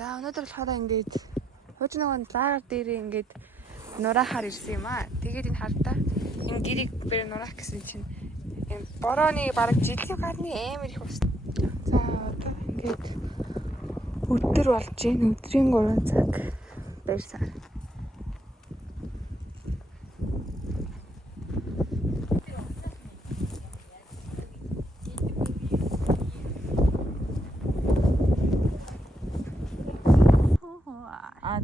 За өнөөдөр болохоор ингээд хууч нэгэн лагер дээр ингээд нураахаар ирсэн юм аа. Тэгээд энэ хардаа энэ гэрийг бэр нураах гэсэн чинь энэ борооны бараг жилийн гарны амар их ус. За одоо ингээд өдөр болж байна. Өдрийн 3 цаг байрсаар.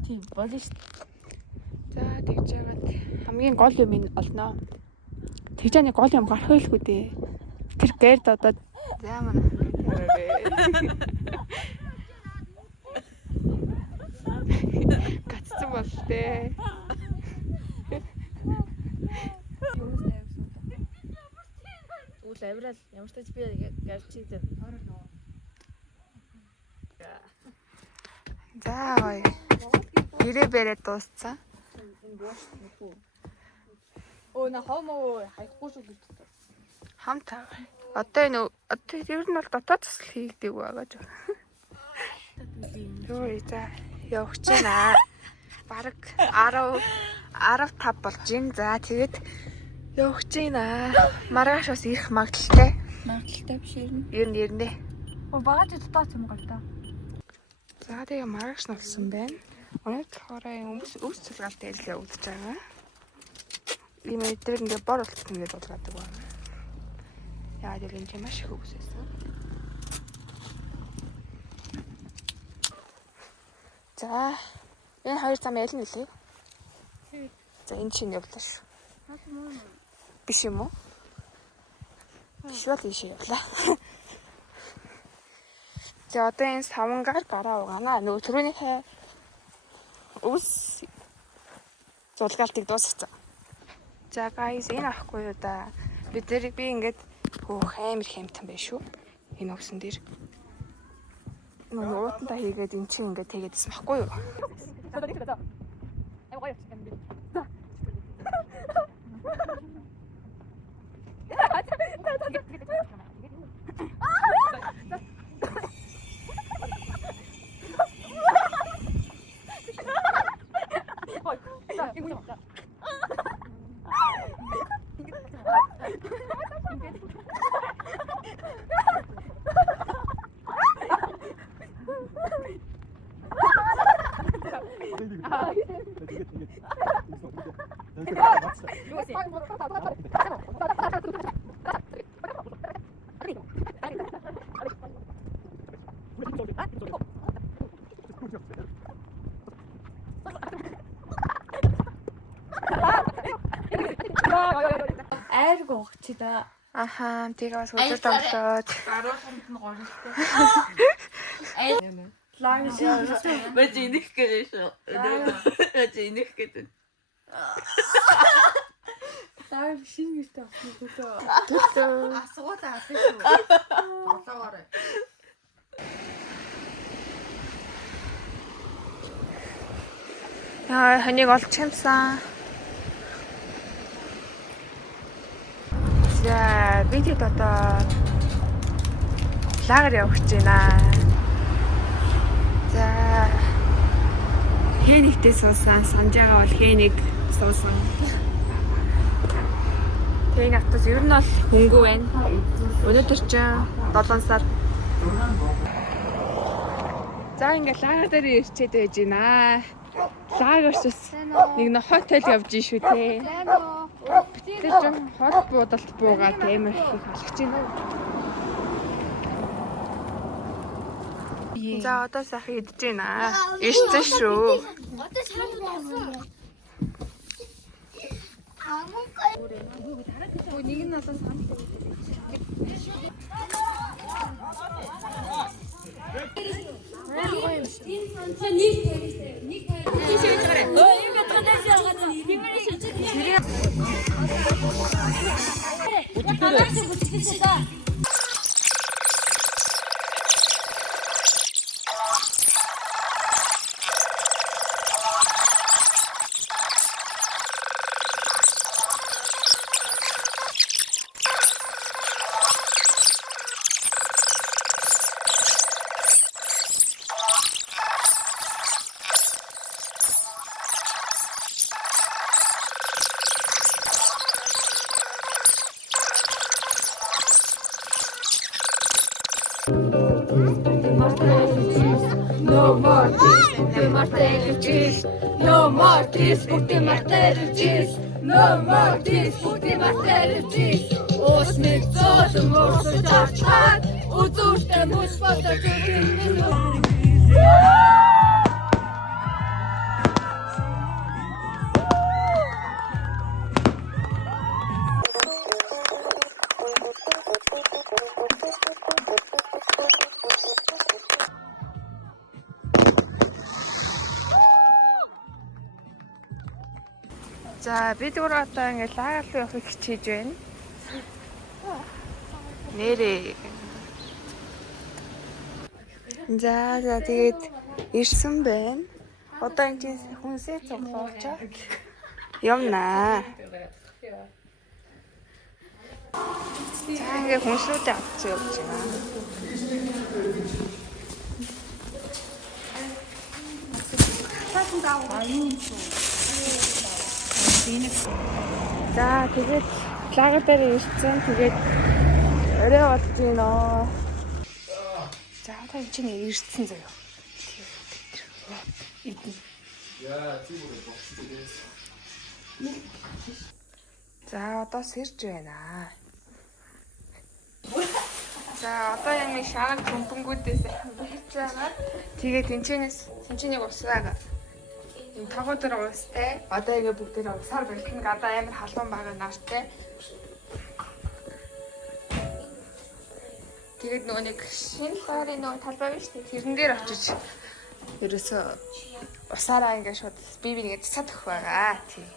Тийм болно шүү. За тэгж яагаад хамгийн гол юм ин олноо. Тэгж яаны гол юм гарах байлгүй дээ. Тэр гэрд одоо за манай гацсан бол тээ. Үл авирал ямар ч тач би гарчиг дээ. За гоё. Гэрээ бэрээ дууссан. Оо на хомоо хайхгүй шүү гэж. Хамтаа. Одоо энэ ер нь бол дотоод засал хийгдэг байгаа ч. Йоо за явах гэж байна. Бараг 15 болж байна. За тэгээд явах гэж байна. Маргааш бас ирэх магадaltaй. Магадaltaй биш юм. Ер нь ирнэ. Оо багаж дотоод юм гал та. За тэгээ маргааш нолсон байна. Өнөөдөр хоороо өвс цулгаалтай ажил явагдаж байгаа. Ийм дээр ингээ бор болчихсон ингээд дуулгадаг байна. Яа дээр энэ маш их өвсөсөн. За энэ хоёр зам ял нэлээ. За энэ чинь явлаа шүү. Биш юм уу? Биш бол ийшээ явлаа. За одоо энэ савангаар гараа угаана. Нөгөө түрүүнийхээ өвс зулгаалтыг дуусгацсан. За guys энэ авахгүй юу да. Би ингээд хөөх амар хэмтэн байх шүү. Энэ өвсөн дээр. Нөгөө уутантаа хийгээд эн чинь ингээд тэгээдсэн байхгүй юу? Айрг огч да. Ахаа тэгээ бас өдөр дамжлаад. Гарууханд нь горимжтой. Лагш. Бэж инэх гэж шүү. Бэж инэх гэдэг. Таа шинэ гэртээ авчихсан. Асуугаа авсан шүү. Болоогоор. Яа ханийг олж чимсэн. За бид одоо лагер явах гэж байна. За хэнийгтэй суусан, санаж байгаа бол хэнийг суусан. Тэгээ натас ер нь бол хөнгөө байна. Өнөөдөр чинь 7 сар. За ингээ лагер дээр ирчээд байж байна. Лагерс нэг нөх хотел явж шүү те. Тэр чинь хот буудалд буугаад амар их алхаж байна. За одоо сайхан идэж байна. Ирсэн шүү. Одоо шараад авсан. Нэг нь одоо сан. No more tears, бүтэн мартаж ич. No more tears, бүтэн мартаж ич. No more tears, бүтэн мартаж ич. Усны зоолон мөрсөж ачаад үзүүртэй мөс бодож өгнө. За бид гурав одоо ингээд лагерт явахыг хичээж байна. Нэрээ. За тэгээд ирсэн байна. Одоо энэ хүнсээ цуглуулж юмнаа. За ингээд хүнсүүдээ авч явж байна. За тэгээд лагер дээр ирсэн. Тэгээд орой болж байна. За одоо энэ чинь ирсэн заяа. За одоо сэрж байна. За одоо энэ шараг төмпөнгүүдээс барьж байгаа. Тэгээд тэнцэнэс усаага энэ тагуу дээр уустай. Одоо ингэ бүгдээр усаар бэлтэн гадаа амар халуун байгаа нартай. Тэгээд нөгөө нэг шинэ сарын нөгөө талбай биш үү? Тэрэн дээр очиж ерөөсөө усаараа ингэ шууд би ингэ цацаад өгөх байгаа. Тий.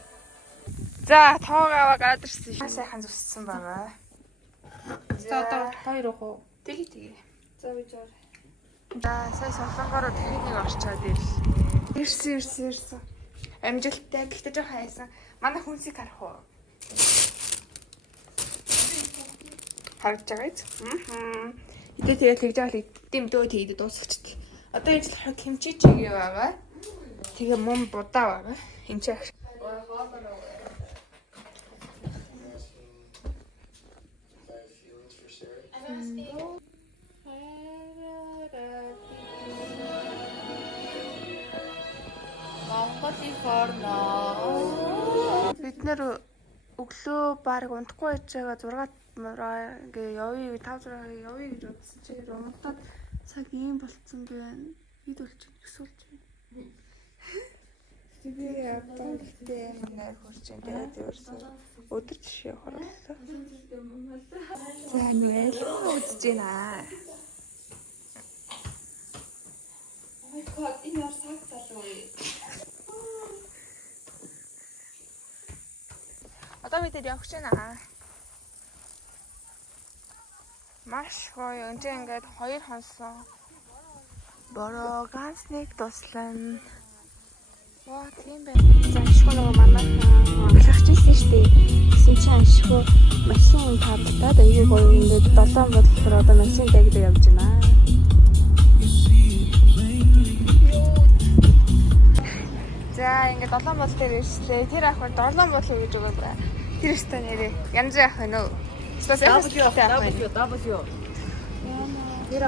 За тоогоо гадарсан. Сайхан зүссэн байгаа. За одоо 2 уу? Тэгээ. За би жаа. За сая солонгороо техник орчоод ирсэн. Амжилттай. Гэхдээ жоохон хайсан. Манай хүнсийг харах уу? Харж байгаа юм. Идэ тэгээд тэгж байгаа л дэмдөө тэгээд дуусчихт. Одоо энэ л кимчи чигээ байгаа. Тэгээ мөн будаа байгаа. Энд чи бид нэр өглөө баг унтахгүй байж байгаа 6 мураа ингээ явъя 5 6 явъя гэж бодсон чи унтаад цаг ийм болцсон байна. Ид болчих өсвөлж байна. Тэгээ одоо ихтэй манай хурж энэ тэгээд ерөөсөө өдөр жишээ хорлоо. За нүэл үзэж байна. Oh my god, энэ яар цаг залуу. Одоо бид явах гэж байна. Маш гоё. Энд ингээд 2 хонсон. Бороо ганц нэг туслана. Ваа тийм байна. За ашгүй нөгөө манай лагчсан шүү дээ. Гэсэн чинь ашгүй машин тавтаад аягүй гоё ингээд 7 бодлохоор одоо машин дагдаг явж байна. За ингээд 7 бодол дээр ирслээ. Тэр ахвар 7 бодол гэж өгөөд байгаа. Тэр өстой нэрээ янз ах байна уу? W. Тэр